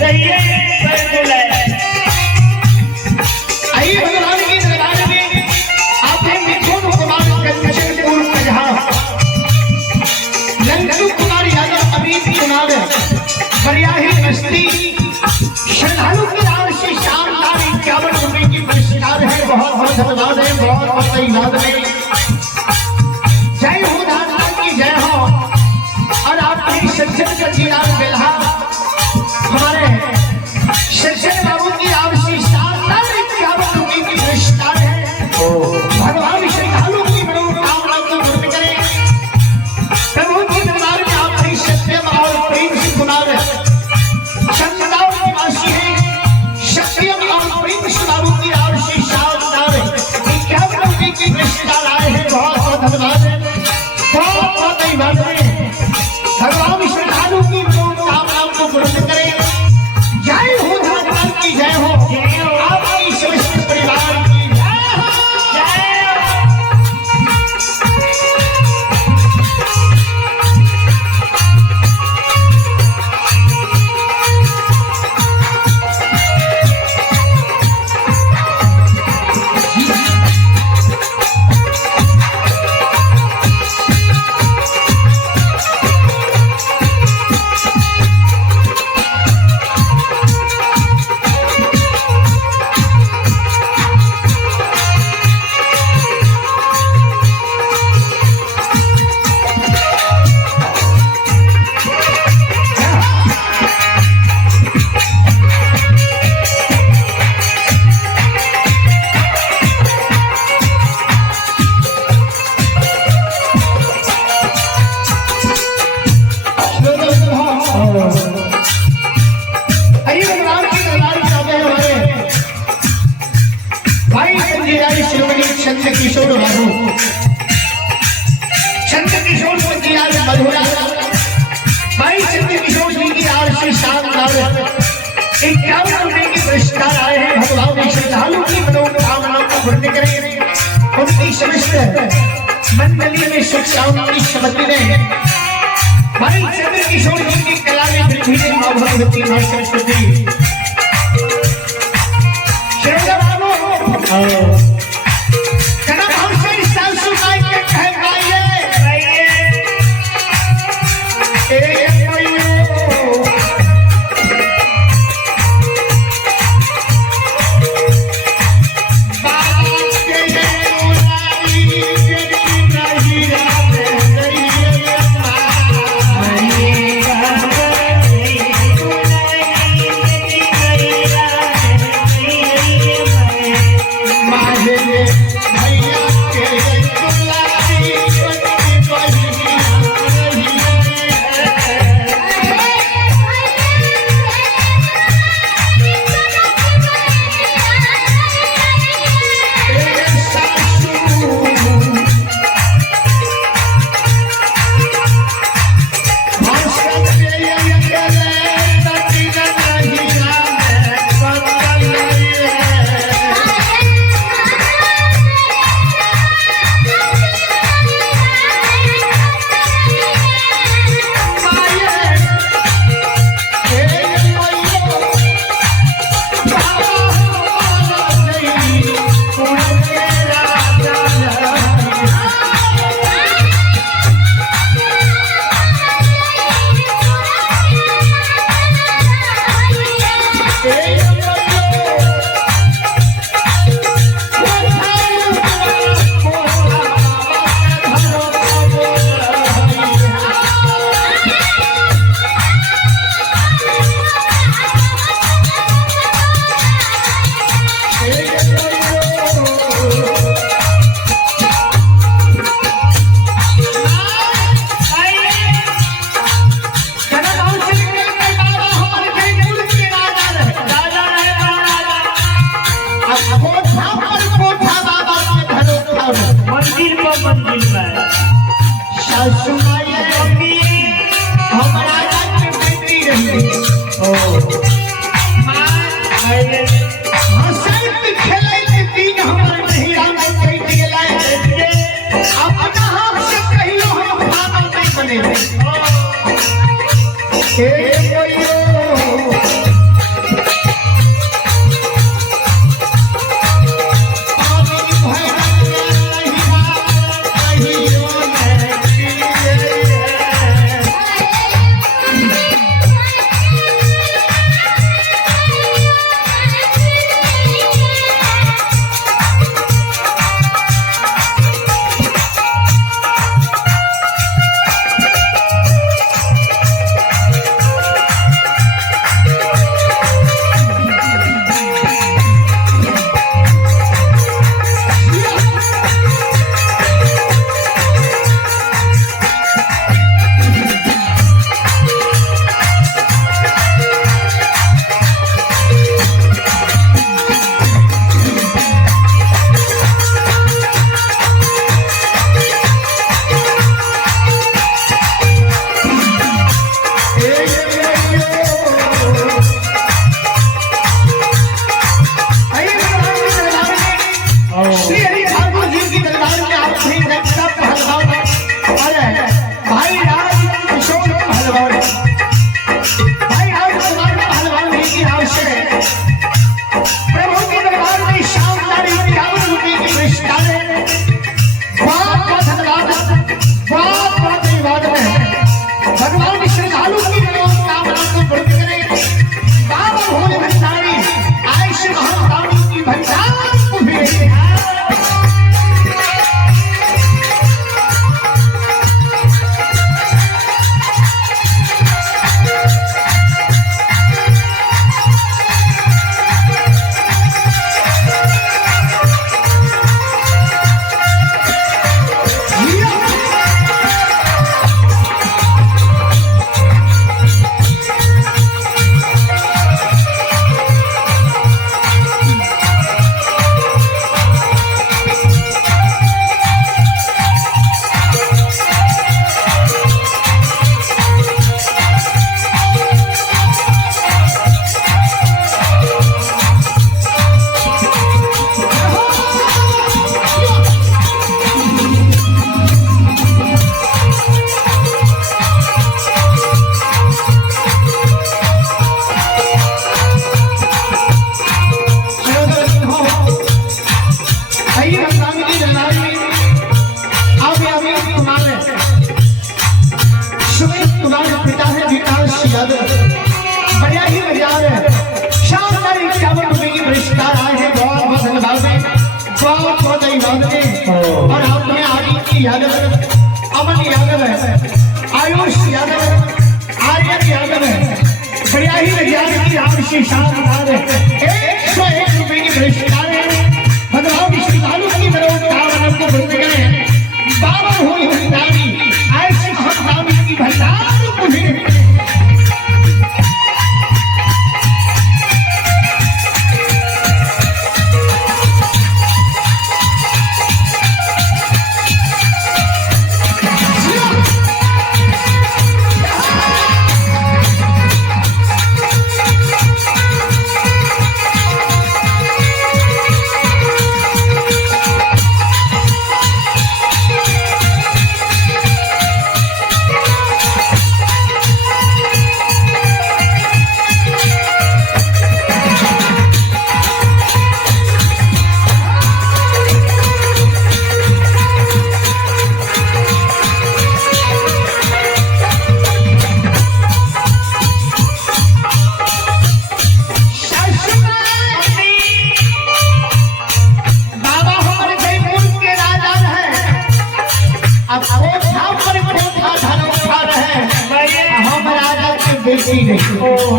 रहिए बिल्कुल है भगवान की दरबार में आपने मिथुन कुमार कंचनपुर कजहा लंकू कुमार यादव अमित कुमार बरियाही बस्ती श्रद्धालु की ओर से शानदार 51 रुपए की पुरस्कार है। बहुत बहुत धन्यवाद है, बहुत बहुत धन्यवाद है। जय हो दादा की जय हो। और आपकी शिक्षक का जिलाल बेल्हा हमारे शिक्षक बाबू की ओर से शानदार 51 रुपए की पुरस्कार है। भगवान श्रद्धालु की मनोकामना को पूर्ण करे। प्रभु की दरबार में आपकी सत्यम और प्रेम से कुमार चंदगांव निवासी है। सत्यम और प्रेम से बाबू की ओर से शानदार 51 रुपए की पुरस्कार आए हैं। बहुत बहुत धन्यवाद है, बहुत बहुत धन्यवाद है। भगवान श्रद्धालु की मनोकामना को पूर्ण करे। जय हो भगवान की जय हो। आपकी समस्त परिवार की जय हो। आइए भगवान की दरबार में आते हैं हमारे भाई संजीराई श्रीमणी चंद किशोर बाबू, चंद किशोर पंजीराई मधुरा भाई चंद किशोर जी की आर से शानदार 51 रुपए के पुरस्कार आए हैं। भगवान श्रद्धालु की मनोकामना को पूर्ण करें। उनकी समस्त मंडली में सुख शांति समृद्धि में भाई चंद्र किशोर जी की कला में वृद्धि से मां भगवती मां सरस्वती शेरा बाबू कना भाव से सासु माई के कह गाइए ए Yeah. और आप में आदित्य यादव, अमन यादव है, आयुष यादव, आर्यन यादव है, बढ़िया ही विज्ञान की आपसी शानदार है। 101 रुपए की पुरस्कार है। भगवान श्रीकालू की तरफ कामना को बंद गए बाबा हुई हरिदानी ऐसी भक्तानी की भंडार को भी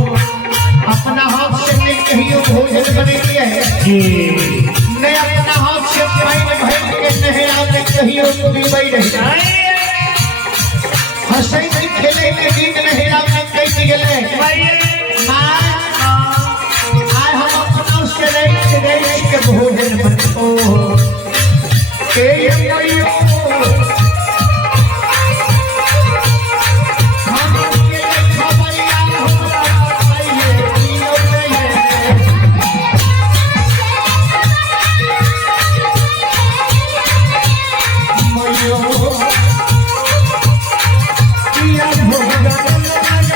अपना हाथ से कहीं भोजन बनेगी है मैं अपना हाथ से भैंस के नहरा में कहीं पीबई रही हंसई में खेले के गीत नहरा में कई गए आज हम अपना से के भोजन बनो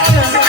Yeah.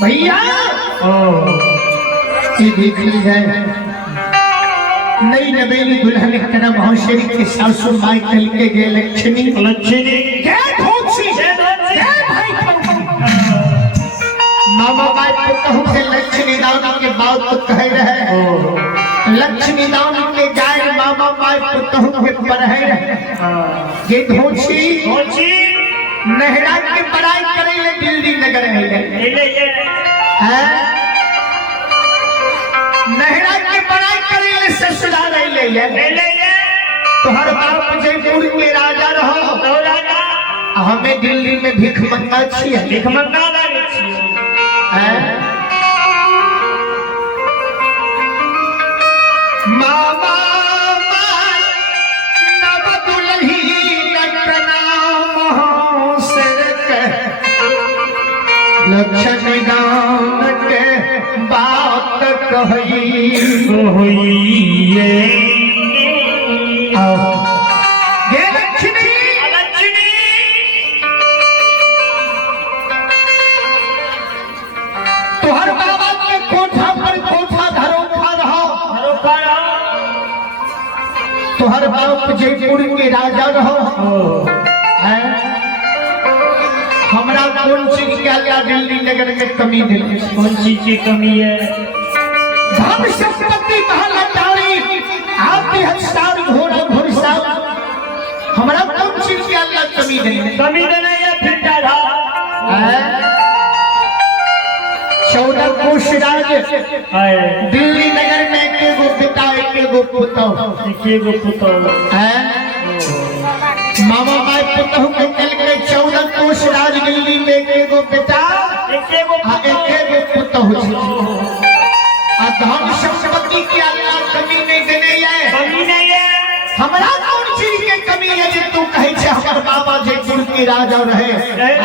भैया ओ ये देख ली जाए नई नवेली दुल्हन कना महोशरी के सासू माई कल के गए लक्ष्मी लक्ष्मी क्या ठोकसी क्या भाई मामा बाई को कहूँ के लक्ष्मी दान के बात तो कह रहे लक्ष्मी दान के जाए मामा बाई को कहूँ के पढ़े रहे ये धोची पहुंची नहरा के पढ़ाई करे ले दिल्ली नगर है नहरा के पढ़ाई करे ले ससुराल ले तोहर बाप जयपुर के राजा रहो हमें दिल्ली में भिख मंगा छिए भिख मंगा लागे छिए मामा नव दुल्ही नटना लक्ष्मी दान के बात कही होइए ये लक्ष्मी लक्ष्मी तोहर बाबा के कोठा पर कोठा धरोखा रहो तोहर बाप जयपुर के राजा रहो हमरा कौन चीज के अल्लाह दिल्ली नगर में कमी दिली कौन चीज की कमी है धन संपत्ति महलटारी आपके हथियार घोड़ा घुड़सवार हमरा कौन चीज के अल्लाह कमी दिली कमी देना या फिर डाढ़ा 14 कोष राज है दिल्ली नगर में के गो पिता के गो पुतो के गो पुतो मामा माई पुतो के कल के 14 कोष राज दिल्ली में के गो पिता के गो पुतो आ धन संपत्ति की अल्लाह कमी नहीं देने है कमी नहीं है हमरा कौन चीज के कमी है जे तू कहे छे हमर बाबा जयपुर के राजा रहे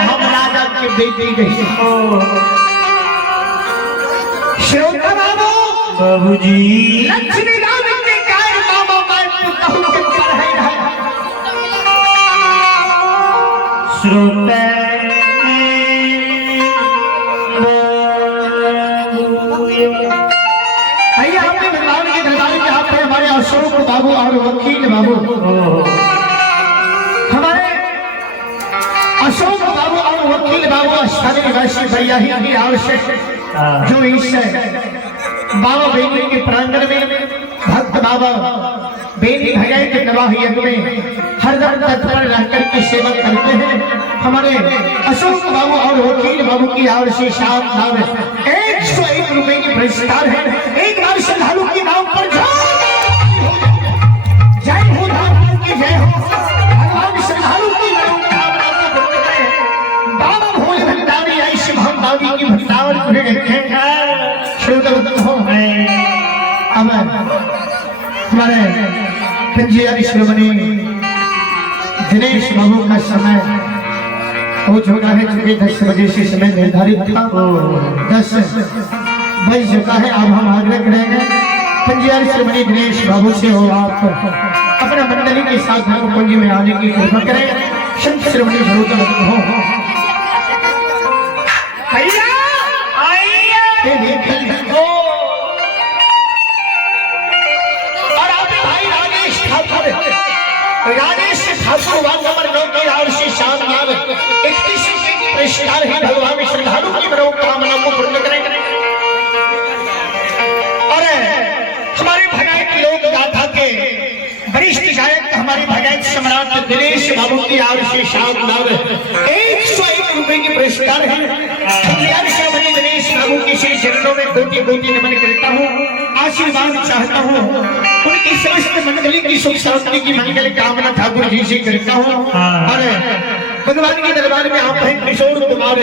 हम राजा के बेटी रही श्रोता बाबूजी लक्ष्मी राम के काय मामा माई पुतो के पढ़ाई रहे श्रोता आइए आपने भगवान के दरबार में आप हैं हमारे अशोक बाबू और वकील बाबू हमारे अशोक बाबू और वकील बाबू स्थानीय निवासी भैया ही की आवश्यक जो इस बाबा बेटी के प्रांगण में भक्त बाबा बेटी भगाई के नवाही में हरदम तत्पर रहकर के सेवा करते हैं हमारे अशोक बाबू और वकील बाबू की आवश्यक साथ नाम 101 रुपए की पुरस्कार है एक बार श्रद्धालु के नाम पर जय हो राम की जय हो भगवान श्रद्धालु की मनोकामना को पूर्ण करें बाबा भोले भंडारी ऐसे भंडारी की भंडार पूरे रखें श्रोता हो अब हमारे पंजीयरी श्रोमणी दिनेश बाबू का समय हो चुका है क्योंकि 10 बजे से समय निर्धारित था 10 बज चुका है अब हम आग्रह करेंगे पंजीयरी श्रोमणी दिनेश बाबू से हो आप अपना मंडली के साथ धर्म कुंजी में आने की कृपा करें संत श्रोमणी जरूर हो भैया आइए राजेश ठाकुर वार्ड नंबर 9 के आरसी शानदार 31 पुरस्कार है भगवान श्रद्धालु की मनोकामना को पूर्ण करें और हमारे भगायक लोक गाथा के वरिष्ठ गायक हमारे भगायक सम्राट दिनेश बाबू की आरसी शानदार 101 रुपए की पुरस्कार है दिनेश बाबू के श्री चरणों में कोटि कोटि नमन करता हूँ आशीर्वाद चाहता हूँ उनकी समस्त मंडली की सुख शांति की मंगल कामना ठाकुर जी से करता हूँ और भगवान के दरबार में आप हैं किशोर कुमार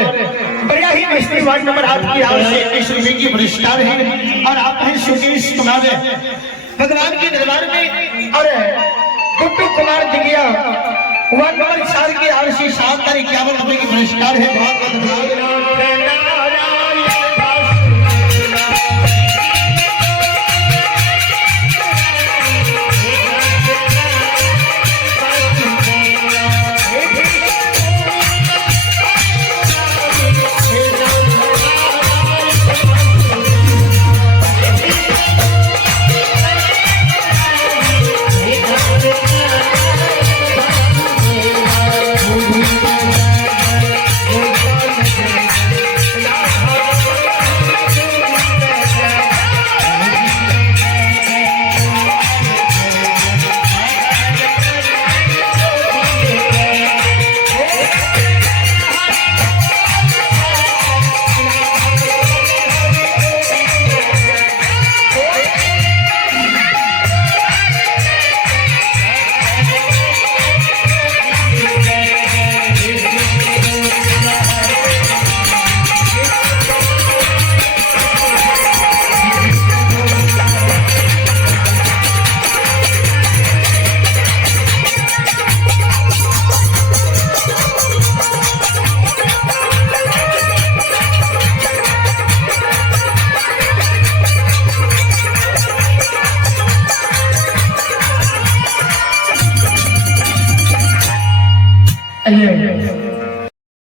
बढ़िया ही मस्ती वार्ड नंबर 8 की आवश्यक 21 रुपए की पुरस्कार है और आप हैं सुकेश कुमार भगवान के दरबार में और गुड्डू कुमार दिगिया वार्ड नंबर 4 की आवश्यक 751 रुपए की पुरस्कार है बहुत धन्यवाद आइए